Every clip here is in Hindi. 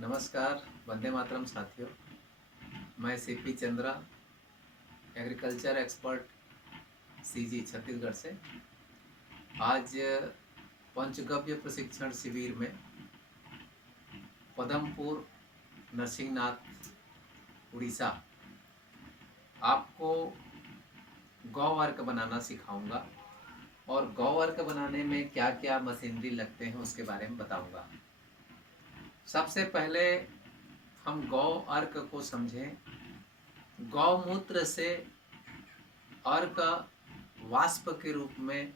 नमस्कार, वंदे मातरम साथियों। मैं CP Chandra, agriculture expert CG Chhattisgarh से। आज पंचगव्य प्रशिक्षण शिविर में पदमपुर नरसिंहनाथ उड़ीसा आपको गौ अर्क बनाना सिखाऊंगा और गौ अर्क बनाने में क्या क्या मशीनरी लगते हैं उसके बारे में बताऊंगा। सबसे पहले हम गौ अर्क को समझें। गौमूत्र से अर्क वाष्प के रूप में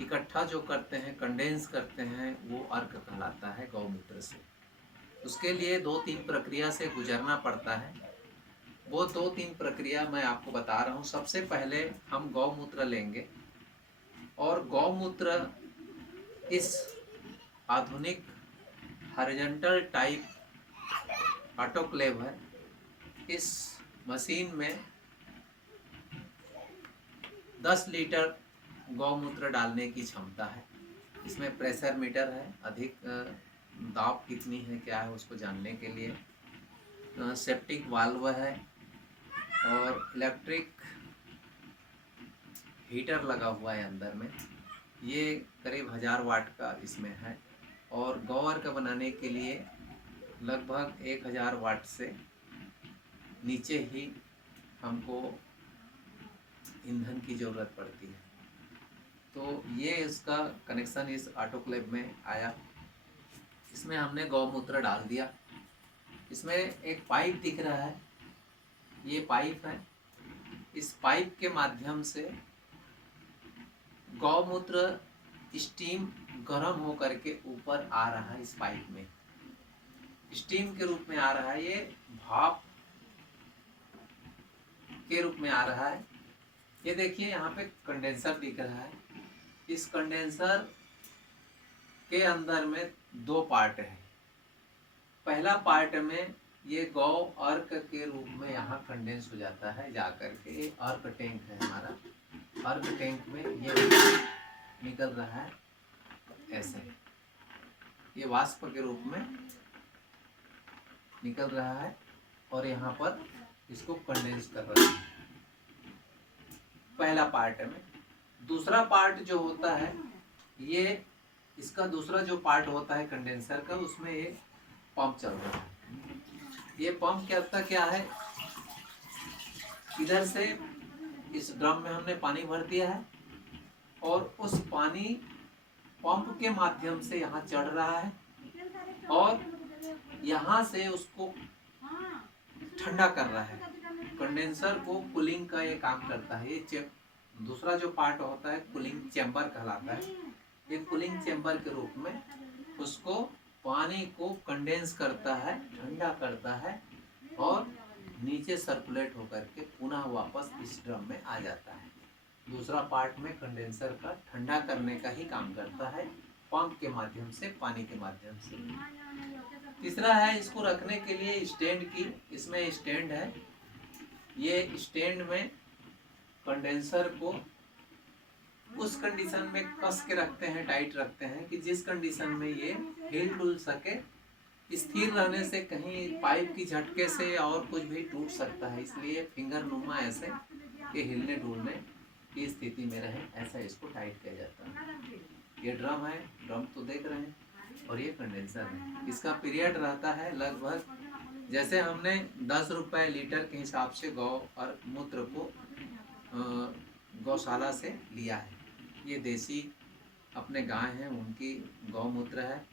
इकट्ठा जो करते हैं, कंडेंस करते हैं, वो अर्क कहलाता है गौमूत्र से। उसके लिए 2-3 प्रक्रिया से गुजरना पड़ता है। वो 2-3 प्रक्रिया मैं आपको बता रहा हूँ। सबसे पहले हम गौमूत्र लेंगे और गौमूत्र इस आधुनिक हॉरिजॉन्टल टाइप ऑटोक्लेव है। इस मशीन में 10 लीटर गौमूत्र डालने की क्षमता है। इसमें प्रेशर मीटर है, अधिक दाब कितनी है क्या है उसको जानने के लिए सेप्टिक वाल्व है और इलेक्ट्रिक हीटर लगा हुआ है अंदर में। ये करीब 1000 वाट का इसमें है और गौ अर्क बनाने के लिए लगभग 1000 वाट से नीचे ही हमको ईंधन की ज़रूरत पड़ती है। तो ये इसका कनेक्शन इस ऑटोक्लेव में आया। इसमें हमने गौमूत्र डाल दिया। इसमें एक पाइप दिख रहा है, ये पाइप है। इस पाइप के माध्यम से गौमूत्र स्टीम गर्म हो करके ऊपर आ रहा है। इस पाइप में स्टीम के रूप में आ रहा है, ये भाप के रूप में आ रहा है। ये देखिए यहाँ पे कंडेंसर दिख रहा है। इस कंडेंसर के अंदर में 2 पार्ट है। पहला पार्ट में ये गौ अर्क के रूप में यहाँ कंडेंस हो जाता है जाकर के। अर्क टैंक है हमारा। अर्क टैंक में ये निकल रहा है ऐसे, ये वाष्प के रूप में निकल रहा है और यहाँ पर इसको कंडेंस कर रहा है पहला पार्ट में। दूसरा पार्ट जो होता है, ये इसका दूसरा जो पार्ट होता है कंडेंसर का, उसमें एक पंप चल रहा है। ये पंप करता क्या है, इधर से इस ड्रम में हमने पानी भर दिया है और उस पानी पंप के माध्यम से यहाँ चढ़ रहा है और यहाँ से उसको ठंडा कर रहा है। कंडेंसर को कूलिंग का ये काम करता है। ये दूसरा जो पार्ट होता है कूलिंग चैम्बर कहलाता है। ये कूलिंग चैम्बर के रूप में उसको पानी को कंडेंस करता है, ठंडा करता है और नीचे सर्कुलेट होकर के पुनः वापस इस ड्रम में आ जाता है। दूसरा पार्ट में कंडेंसर का ठंडा करने का ही काम करता है, पंप के माध्यम से, पानी के माध्यम से। तीसरा है इसको रखने के लिए स्टैंड की। इसमें स्टैंड है। ये स्टैंड में कंडेंसर को उस कंडीशन में कस के रखते हैं, टाइट रखते हैं कि जिस कंडीशन में ये हिल डुल सके। स्थिर रहने से कहीं पाइप की झटके से और कुछ भी टूट सकता है, इसलिए फिंगर नुमा ऐसे ये हिलने डुलने की स्थिति में रहे, ऐसा इसको टाइट किया जाता है। ये ड्रम है, ड्रम तो देख रहे हैं, और ये कंडेंसर है। इसका पीरियड रहता है लगभग, जैसे हमने 10 रुपये लीटर के हिसाब से गौ और मूत्र को गौशाला से लिया है। ये देसी अपने गाय हैं उनकी गौमूत्र है।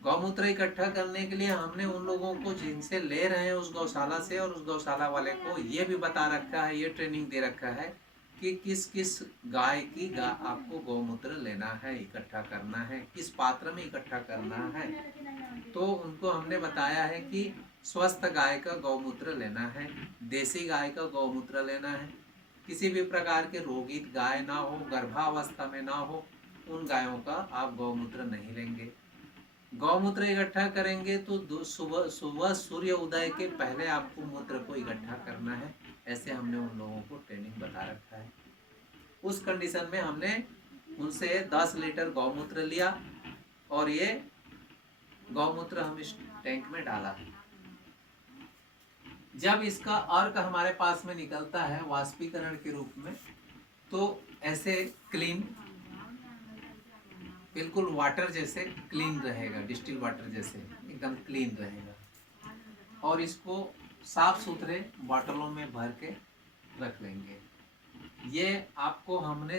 गौमूत्र इकट्ठा करने के लिए हमने उन लोगों को जिनसे ले रहे हैं उस गौशाला से, और उस गौशाला वाले को ये भी बता रखा है, ये ट्रेनिंग दे रखा है कि किस किस गाय की आपको गौमूत्र लेना है, इकट्ठा करना है, किस पात्र में इकट्ठा करना है। तो उनको हमने बताया है कि स्वस्थ गाय का गौमूत्र लेना है, देसी गाय का गौमूत्र लेना है, किसी भी प्रकार के रोगित गाय ना हो, गर्भावस्था में ना हो, उन गायों का आप गौमूत्र नहीं लेंगे। गौमूत्र इकट्ठा करेंगे तो सुबह सुबह सूर्य उदय के पहले आपको मूत्र को इकट्ठा करना है। ऐसे हमने उन लोगों को ट्रेनिंग बता रखा है। उस कंडीशन में हमने उनसे 10 लीटर गौमूत्र लिया और ये गौमूत्र हम इस टैंक में डाला है। जब इसका अर्क हमारे पास में निकलता है वाष्पीकरण के रूप में, तो ऐसे क्लीन, बिल्कुल वाटर जैसे क्लीन रहेगा, डिस्टिल वाटर जैसे एकदम क्लीन रहेगा। और इसको साफ सुथरे बॉटलों में भर के रख लेंगे। ये आपको हमने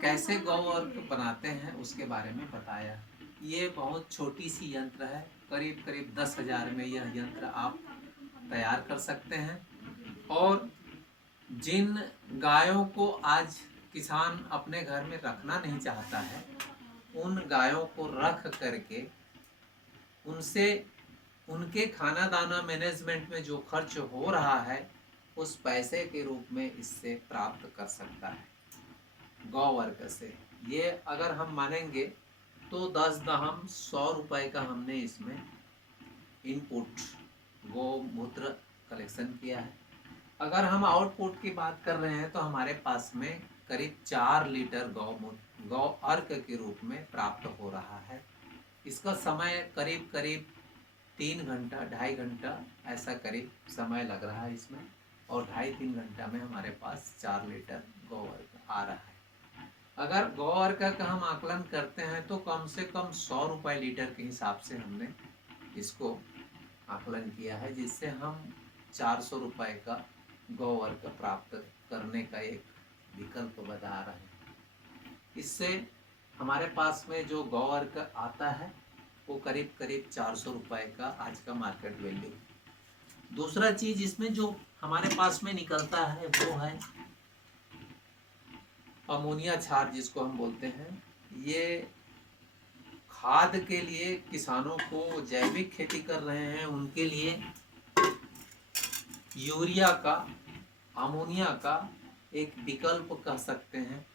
कैसे गौ अर्क बनाते हैं उसके बारे में बताया। ये बहुत छोटी सी यंत्र है, करीब करीब 10,000 में यह यंत्र आप तैयार कर सकते हैं। और जिन गायों को आज किसान अपने घर में रखना नहीं चाहता है, उन गायों को रख करके उनसे उनके खाना दाना मैनेजमेंट में जो खर्च हो रहा है उस पैसे के रूप में इससे प्राप्त कर सकता है गौ वर्ग से। ये अगर हम मानेंगे तो 10 दहम 100 रुपए का हमने इसमें इनपुट गौमूत्र कलेक्शन किया है। अगर हम आउटपुट की बात कर रहे हैं तो हमारे पास में करीब 4 लीटर गौ अर्क के रूप में प्राप्त हो रहा है। इसका समय करीब करीब 3 घंटा 2.5 घंटा ऐसा करीब समय लग रहा है इसमें, और 2.5-3 घंटा में हमारे पास 4 लीटर गौ अर्क आ रहा है। अगर गौ अर्क का हम आकलन करते हैं तो कम से कम 100 रुपये लीटर के हिसाब से हमने इसको आकलन किया है, जिससे हम 400 रुपये का गौ अर्क प्राप्त करने का एक विकल्प बता रहे हैं। इससे हमारे पास में जो गौ अर्क आता है वो करीब करीब 400 रुपये का आज का मार्केट वैल्यू। दूसरा चीज इसमें जो हमारे पास में निकलता है वो है अमोनिया क्षार, जिसको हम बोलते हैं। ये खाद के लिए किसानों को, जैविक खेती कर रहे हैं उनके लिए यूरिया का, अमोनिया का एक विकल्प कह सकते हैं।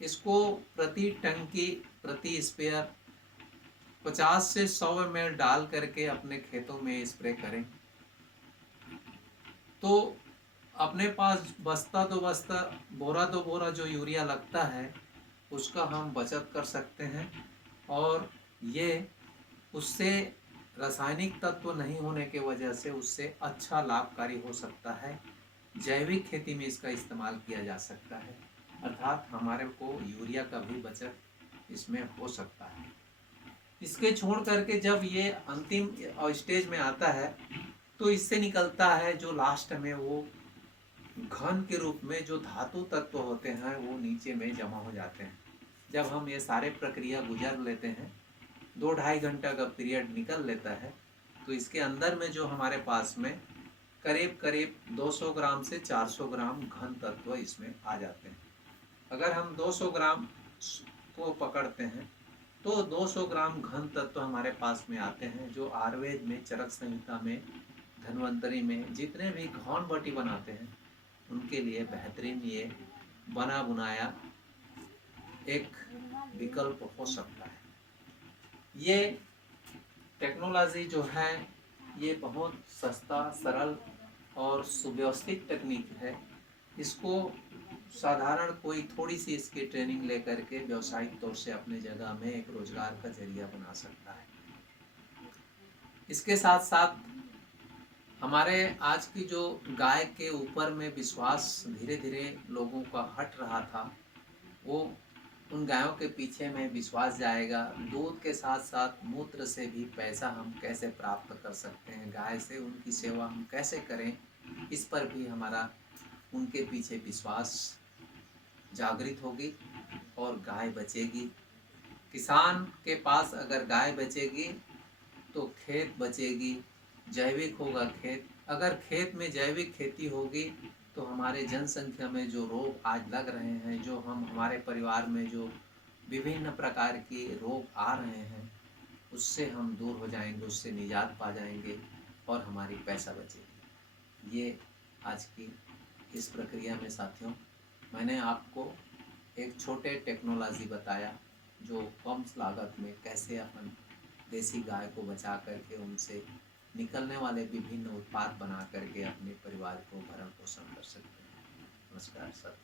इसको प्रति टंकी, प्रति स्प्रेयर 50 से 100 ml डाल करके अपने खेतों में स्प्रे करें तो अपने पास बस्ता दो बस्ता, बोरा दो बोरा जो यूरिया लगता है उसका हम बचत कर सकते हैं। और ये उससे रासायनिक तत्व नहीं होने के वजह से उससे अच्छा लाभकारी हो सकता है। जैविक खेती में इसका इस्तेमाल किया जा सकता है, अर्थात हमारे को यूरिया का भी बचत इसमें हो सकता है। इसके छोड़ करके जब ये अंतिम स्टेज में आता है तो इससे निकलता है जो लास्ट में वो घन के रूप में जो धातु तत्व होते हैं वो नीचे में जमा हो जाते हैं। जब हम ये सारे प्रक्रिया गुजर लेते हैं, 2-2.5 घंटा का पीरियड निकल लेता है, तो इसके अंदर में जो हमारे पास में करीब करीब 200 ग्राम से 400 ग्राम घन तत्व इसमें आ जाते हैं। अगर हम 200 ग्राम को पकड़ते हैं तो 200 ग्राम घन तत्व हमारे पास में आते हैं, जो आयुर्वेद में, चरक संहिता में, धन्वंतरी में जितने भी घौन बटी बनाते हैं उनके लिए बेहतरीन ये बना बुनाया एक विकल्प हो सकता है। ये टेक्नोलॉजी जो है ये बहुत सस्ता, सरल और सुव्यवस्थित तकनीक है। इसको साधारण कोई थोड़ी सी इसकी ट्रेनिंग लेकर के व्यावसायिक तौर से अपने जगह में एक रोजगार का जरिया बना सकता है। इसके साथ साथ हमारे आज की जो गाय के ऊपर में विश्वास धीरे धीरे लोगों का हट रहा था, वो उन गायों के पीछे में विश्वास जाएगा। दूध के साथ साथ मूत्र से भी पैसा हम कैसे प्राप्त कर सकते हैं, गाय से उनकी सेवा हम कैसे करें, इस पर भी हमारा उनके पीछे विश्वास जागृत होगी और गाय बचेगी। किसान के पास अगर गाय बचेगी तो खेत बचेगी, जैविक होगा खेत। अगर खेत में जैविक खेती होगी तो हमारे जनसंख्या में जो रोग आज लग रहे हैं, जो हमारे परिवार में जो विभिन्न प्रकार के रोग आ रहे हैं, उससे हम दूर हो जाएंगे, उससे निजात पा जाएंगे और हमारी पैसा बचेगी। ये आज की इस प्रक्रिया में साथियों मैंने आपको एक छोटे टेक्नोलॉजी बताया जो कम लागत में कैसे अपन देसी गाय को बचा करके उनसे निकलने वाले विभिन्न उत्पाद बना करके अपने परिवार को भरण पोषण कर सकते हैं। नमस्कार सर।